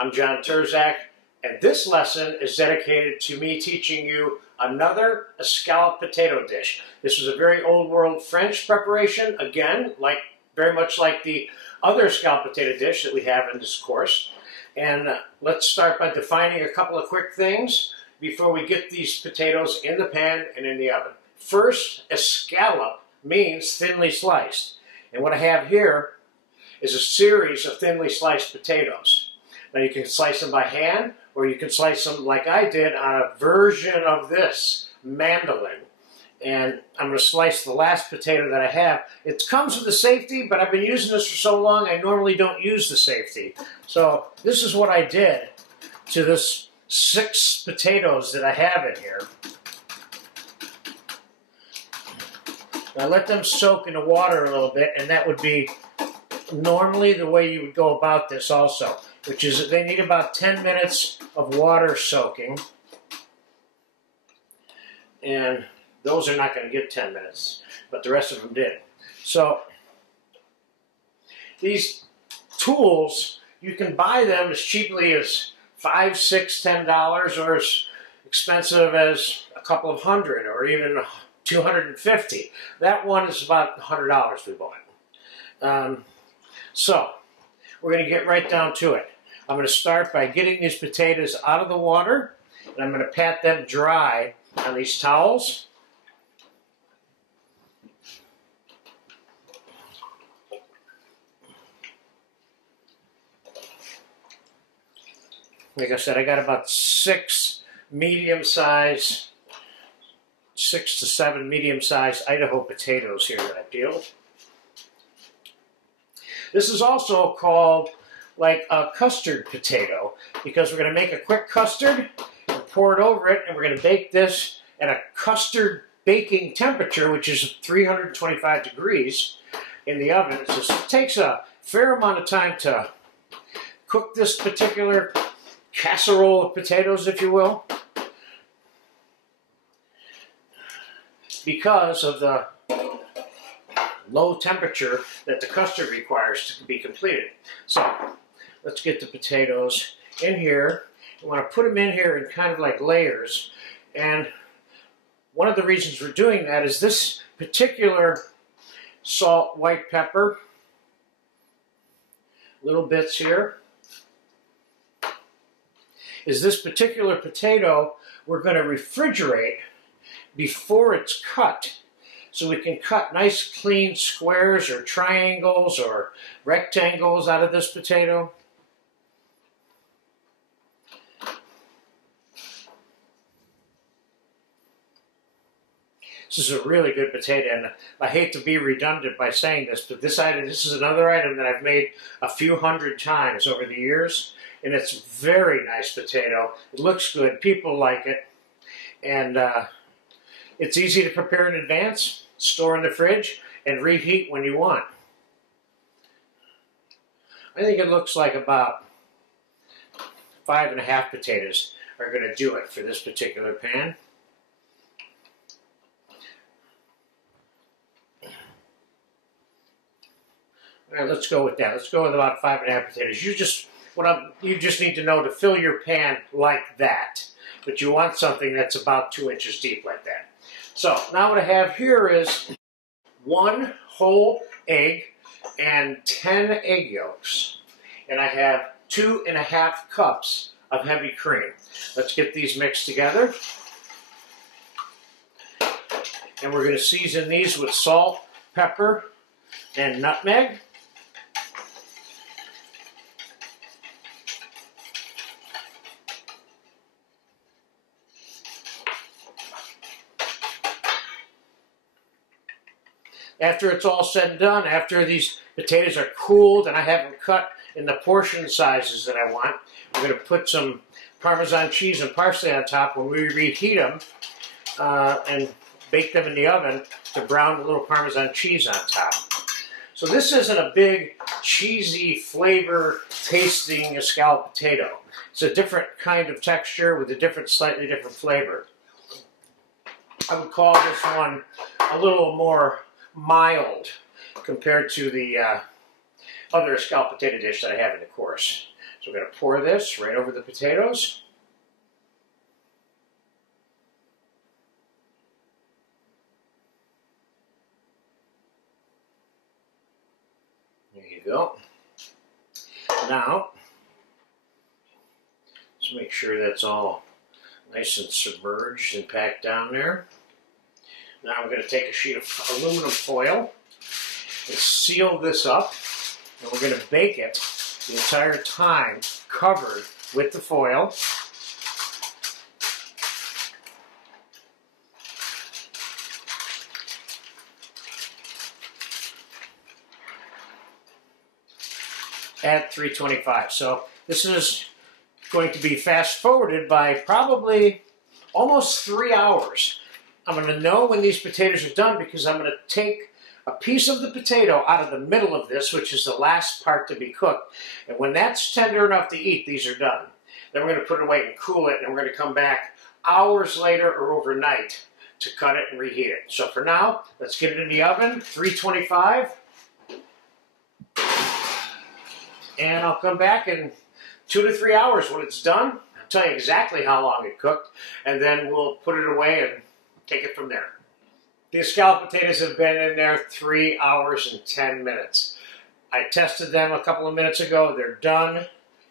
I'm John Terzak, and this lesson is dedicated to me teaching you another escalope potato dish. This is a very old world French preparation, again, very much like the other escalope potato dish that we have in this course. And let's start by defining a couple of quick things before we get these potatoes in the pan and in the oven. First, escalope means thinly sliced. And what I have here is a series of thinly sliced potatoes. Now you can slice them by hand, or you can slice them like I did on a version of this, mandolin. And I'm going to slice the last potato that I have. It comes with a safety, but I've been using this for so long I normally don't use the safety. So this is what I did to this 6 potatoes that I have in here. I let them soak in the water a little bit, and that would be normally the way you would go about this also, which is they need about 10 minutes of water soaking. And those are not going to get 10 minutes, but the rest of them did. So these tools, you can buy them as cheaply as $5, $6, $10, or as expensive as a couple of hundred, or even $250. That one is about $100 we bought. So we're going to get right down to it. I'm going to start by getting these potatoes out of the water, and I'm going to pat them dry on these towels. Like I said, I got about 6 to 7 medium-sized Idaho potatoes here that I peeled. This is also called like a custard potato because we're going to make a quick custard and pour it over it, and we're going to bake this at a custard baking temperature, which is 325 degrees in the oven. It takes a fair amount of time to cook this particular casserole of potatoes, if you will, because of the low temperature that the custard requires to be completed. So let's get the potatoes in here. We want to put them in here in kind of like layers, and one of the reasons we're doing that is this particular salt, white pepper, little bits here, is this particular potato we're going to refrigerate before it's cut. So we can cut nice clean squares or triangles or rectangles out of this potato. This is a really good potato, and I hate to be redundant by saying this, but this is another item that I've made a few hundred times over the years. And it's a very nice potato. It looks good. People like it. And it's easy to prepare in advance, store in the fridge, and reheat when you want. I think it looks like about 5½ potatoes are going to do it for this particular pan. All right, let's go with that. Let's go with about 5½ potatoes. You just need to know to fill your pan like that. But you want something that's about 2 inches deep like that. So now what I have here is 1 whole egg and 10 egg yolks. And I have 2½ cups of heavy cream. Let's get these mixed together. And we're going to season these with salt, pepper, and nutmeg. After it's all said and done, after these potatoes are cooled and I have them cut in the portion sizes that I want, we're going to put some Parmesan cheese and parsley on top when we reheat them and bake them in the oven to brown a little Parmesan cheese on top. So this isn't a big, cheesy, flavor-tasting escalope potato. It's a different kind of texture with a slightly different flavor. I would call this one a little more mild compared to the other escalope potato dish that I have in the course. So we're going to pour this right over the potatoes. There you go. Now, let's make sure that's all nice and submerged and packed down there. Now I'm going to take a sheet of aluminum foil and seal this up, and we're going to bake it the entire time covered with the foil. At 325. So this is going to be fast forwarded by probably almost 3 hours. I'm going to know when these potatoes are done because I'm going to take a piece of the potato out of the middle of this, which is the last part to be cooked. And when that's tender enough to eat, these are done. Then we're going to put it away and cool it, and we're going to come back hours later or overnight to cut it and reheat it. So for now, let's get it in the oven, 325. And I'll come back in 2 to 3 hours when it's done. I'll tell you exactly how long it cooked, and then we'll put it away and take it from there. The escalope potatoes have been in there 3 hours and 10 minutes. I tested them a couple of minutes ago. They're done.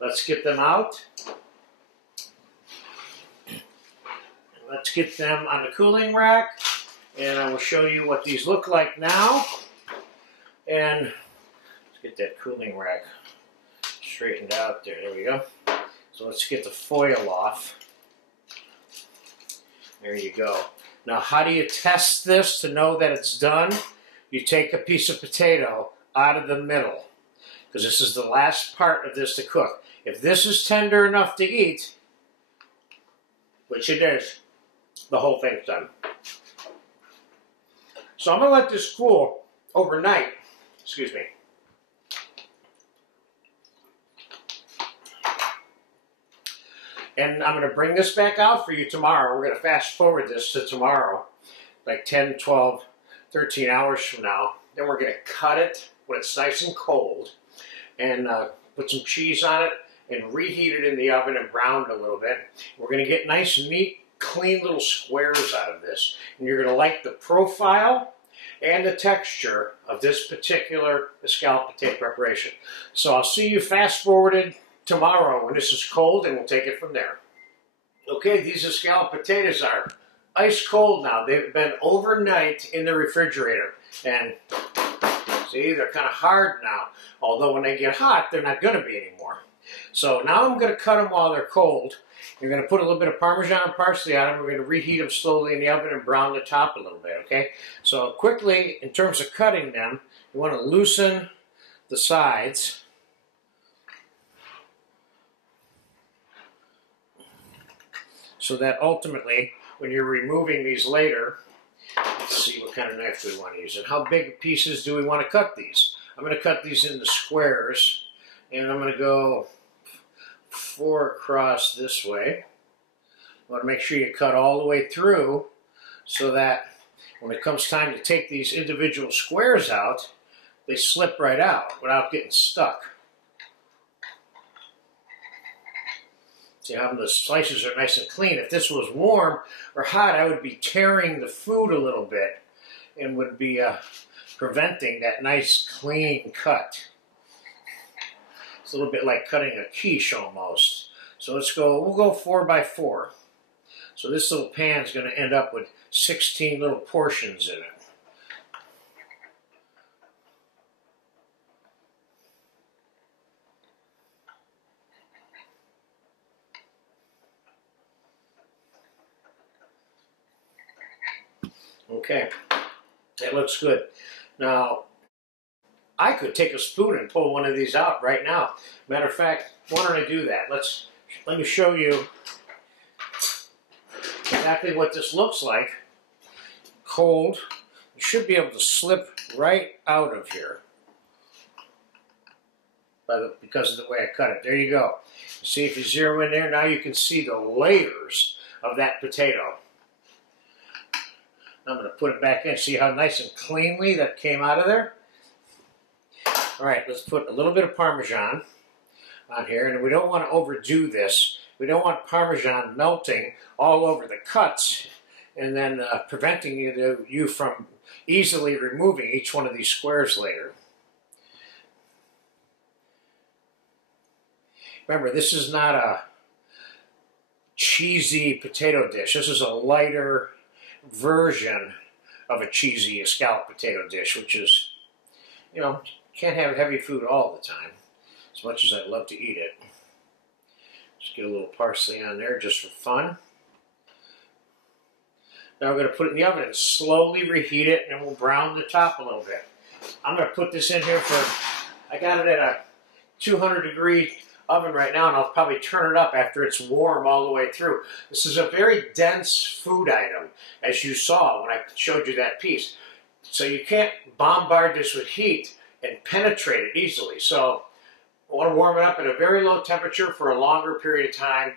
Let's get them out. Let's get them on the cooling rack, and I will show you what these look like now. And let's get that cooling rack straightened out there. There we go. So let's get the foil off. There you go. Now, how do you test this to know that it's done? You take a piece of potato out of the middle, because this is the last part of this to cook. If this is tender enough to eat, which it is, the whole thing's done. So I'm going to let this cool overnight. Excuse me. And I'm going to bring this back out for you tomorrow. We're going to fast forward this to tomorrow, like 10, 12, 13 hours from now. Then we're going to cut it when it's nice and cold and put some cheese on it and reheat it in the oven and brown it a little bit. We're going to get nice, neat, clean little squares out of this. And you're going to like the profile and the texture of this particular escalope potato preparation. So I'll see you fast forwarded tomorrow when this is cold, and we'll take it from there. Okay, these escalope potatoes are ice cold now. They've been overnight in the refrigerator, and see, they're kind of hard now, although when they get hot they're not going to be anymore. So now I'm going to cut them while they're cold. You're going to put a little bit of Parmesan and parsley on them. We're going to reheat them slowly in the oven and brown the top a little bit, okay? So quickly, in terms of cutting them, you want to loosen the sides. So that ultimately, when you're removing these later, let's see what kind of knife we want to use and how big pieces do we want to cut these. I'm going to cut these into squares, and I'm going to go 4 across this way. You want to make sure you cut all the way through so that when it comes time to take these individual squares out, they slip right out without getting stuck. See how the slices are nice and clean. If this was warm or hot, I would be tearing the food a little bit and would be preventing that nice clean cut. It's a little bit like cutting a quiche almost. So we'll go 4 by 4. So this little pan is going to end up with 16 little portions in it. Okay, that looks good. Now, I could take a spoon and pull one of these out right now. Matter of fact, why don't I do that? Let me show you exactly what this looks like. Cold. You should be able to slip right out of here because of the way I cut it. There you go. See, if you zero in there, now you can see the layers of that potato. I'm going to put it back in. See how nice and cleanly that came out of there? All right, let's put a little bit of Parmesan on here, and we don't want to overdo this. We don't want Parmesan melting all over the cuts and then preventing you from easily removing each one of these squares later. Remember, this is not a cheesy potato dish. This is a lighter version of a cheesy escalloped potato dish, which is, you know, can't have heavy food all the time, as much as I'd love to eat it. Just get a little parsley on there just for fun. Now we're going to put it in the oven and slowly reheat it, and we'll brown the top a little bit. I'm going to put this in here I got it at a 200-degree oven right now, and I'll probably turn it up after it's warm all the way through. This is a very dense food item, as you saw when I showed you that piece. So you can't bombard this with heat and penetrate it easily. So I want to warm it up at a very low temperature for a longer period of time.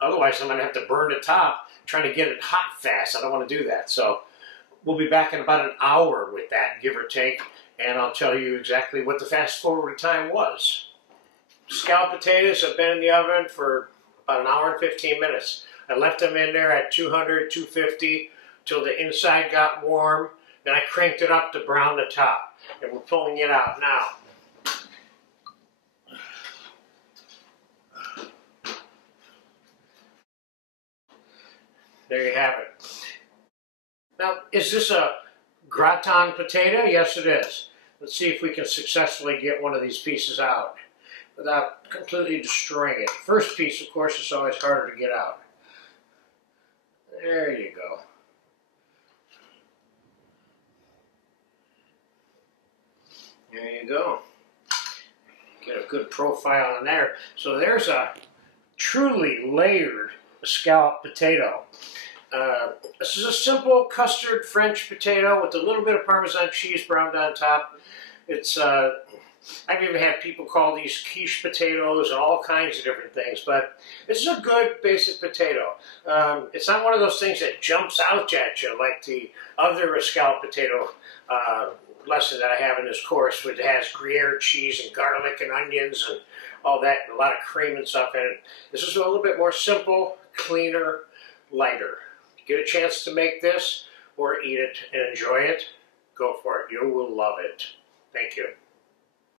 Otherwise, I'm going to have to burn the top trying to get it hot fast. I don't want to do that. So we'll be back in about an hour with that, give or take, and I'll tell you exactly what the fast forward time was. Scalloped potatoes have been in the oven for about an hour and 15 minutes. I left them in there at 200, 250 till the inside got warm. Then I cranked it up to brown the top. And we're pulling it out now. There you have it. Now, is this a gratin potato? Yes, it is. Let's see if we can successfully get one of these pieces out without completely destroying it. First piece, of course, is always harder to get out. There you go. There you go. Get a good profile in there. So there's a truly layered scalloped potato. This is a simple custard French potato with a little bit of Parmesan cheese browned on top. It's I've even had people call these quiche potatoes and all kinds of different things, but this is a good basic potato. It's not one of those things that jumps out at you like the other scalloped potato lesson that I have in this course, which has Gruyere cheese and garlic and onions and all that, and a lot of cream and stuff in it. This is a little bit more simple, cleaner, lighter. Get a chance to make this or eat it and enjoy it, go for it. You will love it. Thank you.